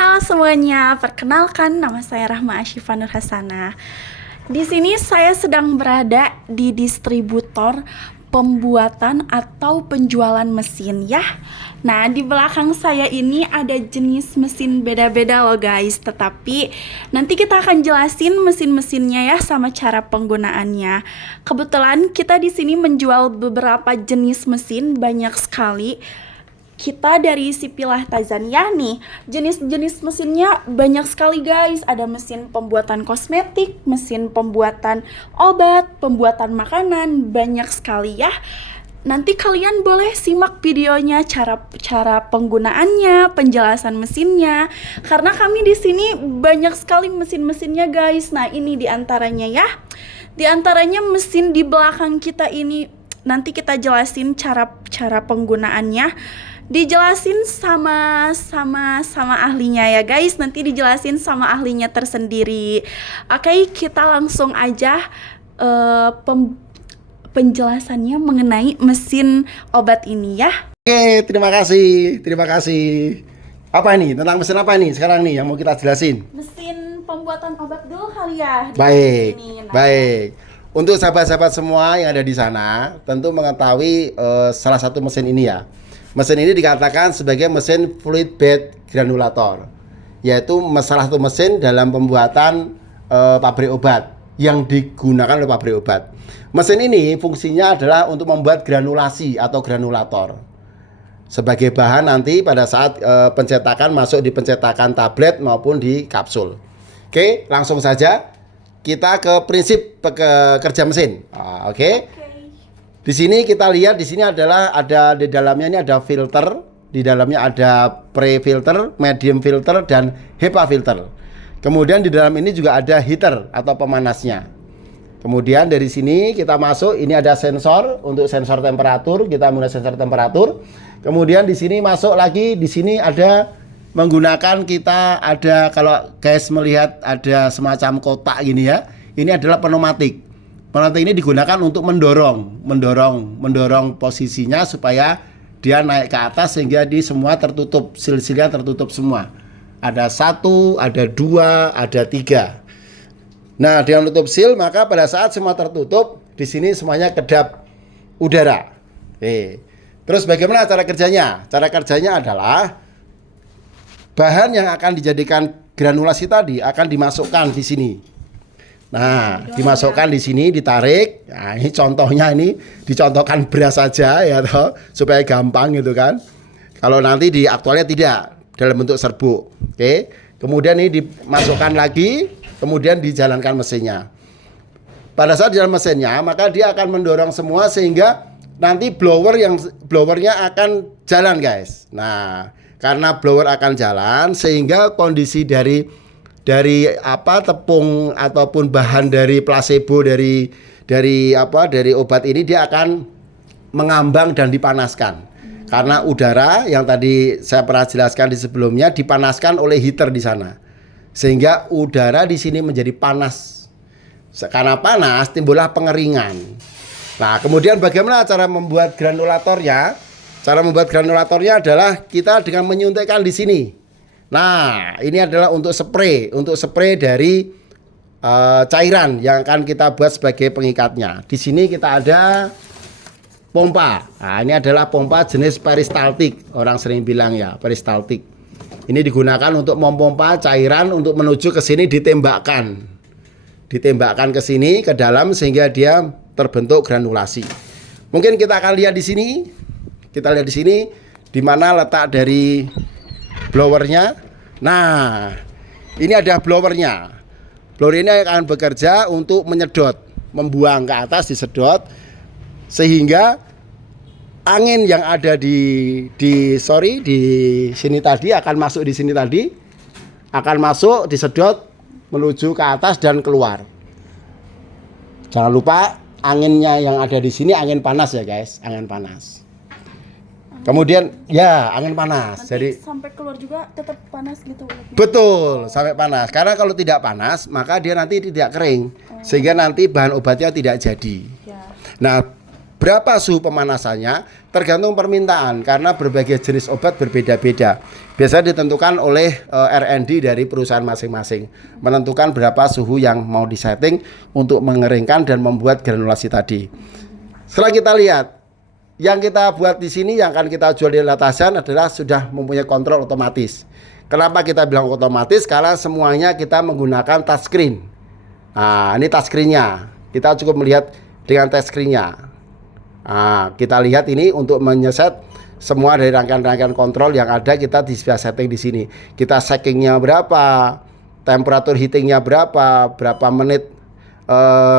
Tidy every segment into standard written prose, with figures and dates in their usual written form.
Halo semuanya, perkenalkan nama saya Rahma Asyifa Nur Hasanah. Di sini saya sedang berada di distributor pembuatan atau penjualan mesin ya. Nah, di belakang saya ini ada jenis mesin beda-beda loh guys. Tetapi nanti kita akan jelasin mesin-mesinnya ya sama cara penggunaannya. Kebetulan kita di sini menjual beberapa jenis mesin, banyak sekali. Kita dari Sipilah Tazaniyah nih, jenis-jenis mesinnya banyak sekali guys. Ada mesin pembuatan kosmetik, mesin pembuatan obat, pembuatan makanan, banyak sekali ya. Nanti kalian boleh simak videonya, cara penggunaannya, penjelasan mesinnya. Karena kami di sini banyak sekali mesin-mesinnya guys. Nah, ini diantaranya ya. Diantaranya mesin di belakang kita ini, nanti kita jelasin cara penggunaannya. Dijelasin sama ahlinya ya guys. Nanti dijelasin sama ahlinya tersendiri. Oke, kita langsung aja penjelasannya mengenai mesin obat ini ya. Oke, terima kasih. Apa ini? Tentang mesin apa ini sekarang nih yang mau kita jelasin? Mesin pembuatan obat dulu kali ya. Baik, Nah, baik. Untuk sahabat-sahabat semua yang ada di sana, tentu mengetahui salah satu mesin ini ya. Mesin ini dikatakan sebagai mesin fluid bed granulator, yaitu salah satu mesin dalam pembuatan pabrik obat yang digunakan oleh pabrik obat. Mesin ini fungsinya adalah untuk membuat granulasi atau granulator sebagai bahan nanti pada saat pencetakan masuk di pencetakan tablet maupun di kapsul. Oke, langsung saja kita ke prinsip kerja mesin. Oke. Di sini kita lihat di sini adalah ada di dalamnya ini ada filter, di dalamnya ada pre-filter, medium filter dan HEPA filter. Kemudian di dalam ini juga ada heater atau pemanasnya. Kemudian dari sini kita masuk, ini ada sensor untuk sensor temperatur, kita menggunakan sensor temperatur. Kemudian di sini masuk lagi, di sini ada menggunakan kita ada, kalau guys melihat ada semacam kotak gini ya. Ini adalah pneumatik. Pneumatik ini digunakan untuk mendorong posisinya supaya dia naik ke atas sehingga di semua tertutup, sil-silnya tertutup semua. Ada 1, ada 2, ada 3. Nah, dengan tutup sil, maka pada saat semua tertutup, di sini semuanya kedap udara. Terus bagaimana cara kerjanya? Cara kerjanya adalah bahan yang akan dijadikan granulasi tadi akan dimasukkan di sini. Nah, dimasukkan di sini, ditarik. Nah, ini contohnya, ini dicontohkan beras saja ya toh, supaya gampang gitu kan. Kalau nanti di aktualnya tidak dalam bentuk serbuk. Oke. Kemudian ini dimasukkan lagi, kemudian dijalankan mesinnya. Pada saat jalan mesinnya, maka dia akan mendorong semua sehingga nanti blowernya akan jalan, guys. Nah, karena blower akan jalan sehingga kondisi dari tepung ataupun bahan dari placebo dari obat ini dia akan mengambang dan dipanaskan. Karena udara yang tadi saya pernah jelaskan di sebelumnya dipanaskan oleh heater di sana. Sehingga udara di sini menjadi panas. Karena panas timbullah pengeringan. Nah, kemudian bagaimana cara membuat granulatornya? Cara membuat granulatornya adalah kita dengan menyuntikkan di sini. Nah, ini adalah untuk spray dari cairan yang akan kita buat sebagai pengikatnya. Di sini kita ada pompa. Nah, ini adalah pompa jenis peristaltik. Orang sering bilang ya, peristaltik. Ini digunakan untuk memompa cairan untuk menuju ke sini ditembakkan. Ditembakkan ke sini ke dalam sehingga dia terbentuk granulasi. Mungkin kita akan lihat di sini. Kita lihat di sini di mana letak dari blowernya. Nah, ini ada blowernya. Blower ini akan bekerja untuk menyedot, membuang ke atas, disedot sehingga angin yang ada di sini tadi akan masuk di sini tadi, akan masuk, disedot menuju ke atas dan keluar. Jangan lupa anginnya yang ada di sini angin panas ya guys, angin panas. Kemudian ya angin panas. Nanti jadi sampai keluar juga tetap panas gitu. betul sampai panas. Karena kalau tidak panas maka dia nanti tidak kering, sehingga nanti bahan obatnya tidak jadi. Ya. Nah, Berapa suhu pemanasannya tergantung permintaan karena berbagai jenis obat berbeda-beda. Biasanya ditentukan oleh R&D dari perusahaan masing-masing, menentukan berapa suhu yang mau disetting untuk mengeringkan dan membuat granulasi tadi. Setelah kita lihat, yang kita buat di sini yang akan kita jual di Latasan adalah sudah mempunyai kontrol otomatis. Kenapa kita bilang otomatis? Karena semuanya kita menggunakan touchscreen. Nah, ini touchscreen-nya. Kita cukup melihat dengan touchscreen-nya. Nah, kita lihat ini untuk menyeset semua dari rangkaian-rangkaian kontrol yang ada kita bisa setting di sini. Kita settingnya berapa, temperatur heatingnya berapa menit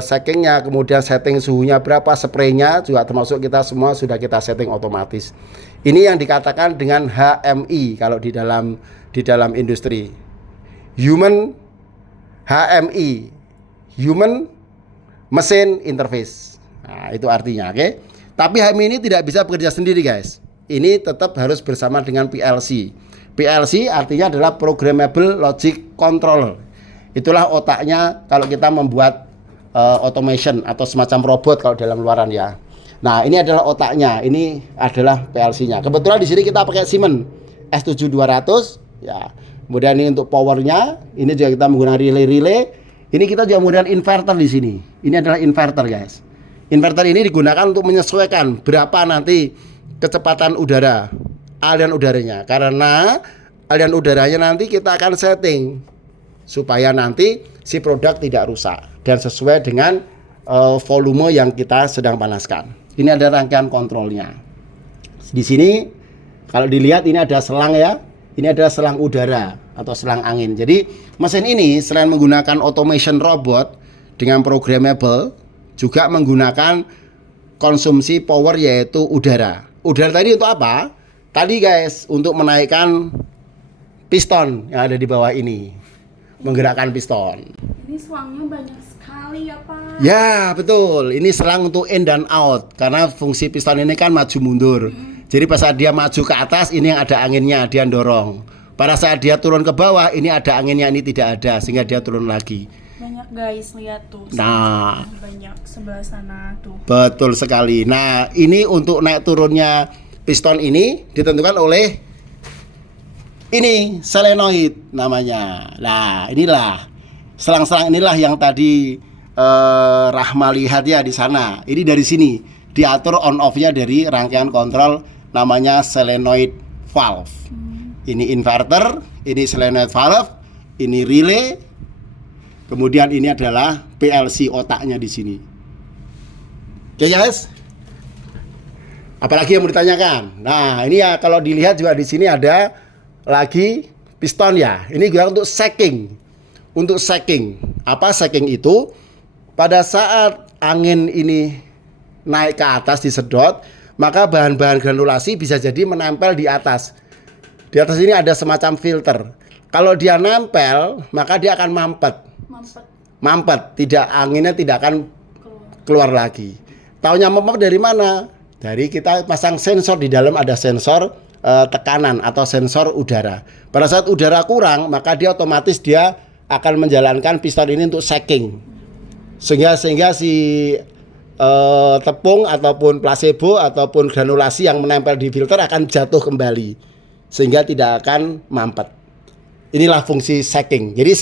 settingnya, kemudian setting suhunya berapa, spraynya juga termasuk kita semua sudah kita setting otomatis. Ini yang dikatakan dengan HMI kalau di dalam industri. Human HMI, Human Machine Interface. Nah, itu artinya, oke. Tapi HMI ini tidak bisa bekerja sendiri, guys. Ini tetap harus bersama dengan PLC. PLC artinya adalah Programmable Logic Controller. Itulah otaknya kalau kita membuat automation atau semacam robot kalau dalam luaran ya. Nah, ini adalah otaknya. Ini adalah PLC-nya. Kebetulan di sini kita pakai Siemens S7200 ya. Kemudian ini untuk powernya, ini juga kita menggunakan relay. Ini kita juga menggunakan inverter di sini. Ini adalah inverter, guys. Inverter ini digunakan untuk menyesuaikan berapa nanti kecepatan udara, aliran udaranya. Karena aliran udaranya nanti kita akan setting supaya nanti si produk tidak rusak dan sesuai dengan volume yang kita sedang panaskan. Ini ada rangkaian kontrolnya. Di sini kalau dilihat ini ada selang ya. Ini adalah selang udara atau selang angin. Jadi mesin ini selain menggunakan automation robot dengan programmable, juga menggunakan konsumsi power yaitu udara. Udara tadi untuk apa? Tadi guys, untuk menaikkan piston yang ada di bawah ini. Menggerakkan piston. Ini selangnya banyak sekali ya Pak. Ya betul, ini selang untuk in dan out. Karena fungsi piston ini kan maju mundur. Jadi pas saat dia maju ke atas, ini yang ada anginnya, dia dorong. Pada saat dia turun ke bawah, ini ada anginnya, ini tidak ada, sehingga dia turun lagi. Banyak guys, lihat tuh. Nah, banyak sebelah sana tuh. Betul sekali. Nah, ini untuk naik turunnya piston ini ditentukan oleh ini solenoid namanya. Nah, inilah selang-selang inilah yang tadi Rahma lihat ya di sana. Ini dari sini diatur on off-nya dari rangkaian kontrol namanya solenoid valve. Ini inverter, ini solenoid valve, ini relay. Kemudian ini adalah PLC otaknya di sini. Oke guys. Apalagi yang mau ditanyakan? Nah, ini ya kalau dilihat juga di sini ada lagi piston ya. Ini juga untuk shaking. Untuk shaking. Apa shaking itu? Pada saat angin ini naik ke atas disedot, maka bahan-bahan granulasi bisa jadi menempel di atas. Di atas ini ada semacam filter. Kalau dia nempel, maka dia akan mampet. Mampet, tidak anginnya tidak akan keluar lagi. Taunya mampet dari mana? Dari kita pasang sensor di dalam, ada sensor tekanan atau sensor udara. Pada saat udara kurang, maka dia otomatis dia akan menjalankan piston ini untuk shaking. Sehingga si tepung ataupun placebo ataupun granulasi yang menempel di filter akan jatuh kembali sehingga tidak akan mampet. Inilah fungsi shaking. Jadi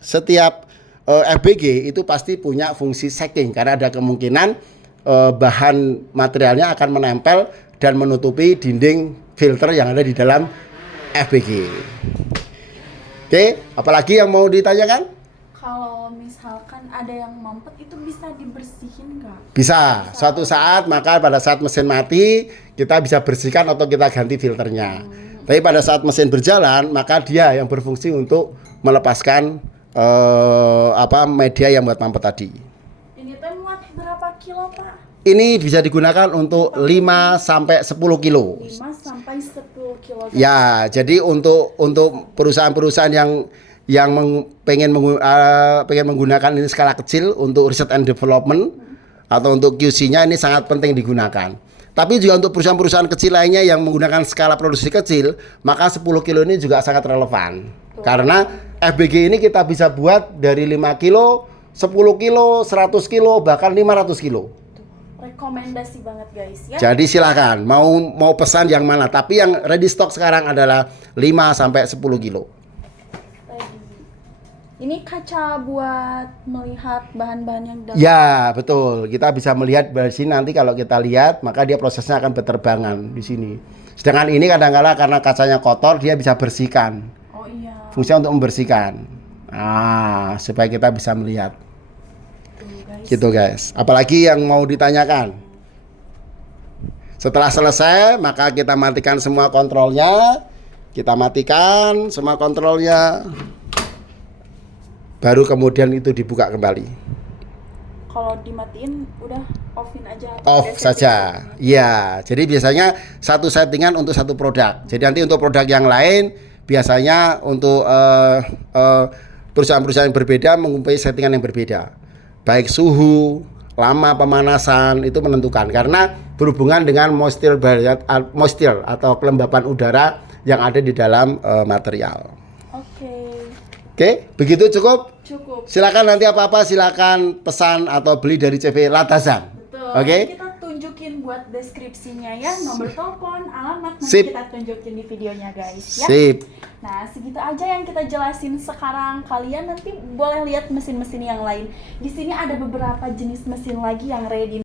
setiap FBG itu pasti punya fungsi shaking karena ada kemungkinan bahan materialnya akan menempel dan menutupi dinding filter yang ada di dalam FBG. Oke, apalagi yang mau ditanyakan? Kalau misalkan ada yang mampet itu bisa dibersihin nggak? Bisa. Suatu saat maka pada saat mesin mati kita bisa bersihkan atau kita ganti filternya. Tapi pada saat mesin berjalan maka dia yang berfungsi untuk melepaskan media yang buat mampet tadi. Ini teh muat berapa kilo Pak? Ini bisa digunakan untuk 5 sampai 10 kilo. 5 sampai 10 kilo. Ya, jadi untuk perusahaan-perusahaan yang pengen menggunakan ini skala kecil untuk research and development atau untuk QC-nya ini sangat penting digunakan. Tapi juga untuk perusahaan-perusahaan kecil lainnya yang menggunakan skala produksi kecil, maka 10 kilo ini juga sangat relevan. Karena FBG ini kita bisa buat dari 5 kilo, 10 kilo, 100 kilo, bahkan 500 kilo. Rekomendasi banget guys ya. Jadi silakan mau pesan yang mana, tapi yang ready stock sekarang adalah 5 sampai 10 kilo. Ini kaca buat melihat bahan-bahan yang dalam. Ya, betul. Kita bisa melihat dari sini, nanti kalau kita lihat, maka dia prosesnya akan berterbangan di sini. Sedangkan ini kadang-kala karena kacanya kotor, dia bisa bersihkan. Oh iya. Fungsinya untuk membersihkan. Supaya kita bisa melihat. Tuh, guys. Gitu, guys. Apalagi yang mau ditanyakan? Setelah selesai, maka kita matikan semua kontrolnya. Kita matikan semua kontrolnya. Baru kemudian itu dibuka kembali. Kalau dimatiin udah offin aja. Off saja. Iya, jadi biasanya satu settingan untuk satu produk. Jadi nanti untuk produk yang lain biasanya untuk perusahaan-perusahaan yang berbeda mempunyai settingan yang berbeda. Baik suhu, lama pemanasan itu menentukan karena berhubungan dengan moisture atau kelembapan udara yang ada di dalam material. Oke, begitu cukup? Cukup. Silakan nanti apa-apa silakan pesan atau beli dari CV Latazan. Betul. Oke? Kita tunjukin buat deskripsinya ya, nomor telepon, alamat nanti Sip. kita tunjukin di videonya guys ya. Sip. Nah, segitu aja yang kita jelasin sekarang. Kalian nanti boleh lihat mesin-mesin yang lain. Di sini ada beberapa jenis mesin lagi yang ready.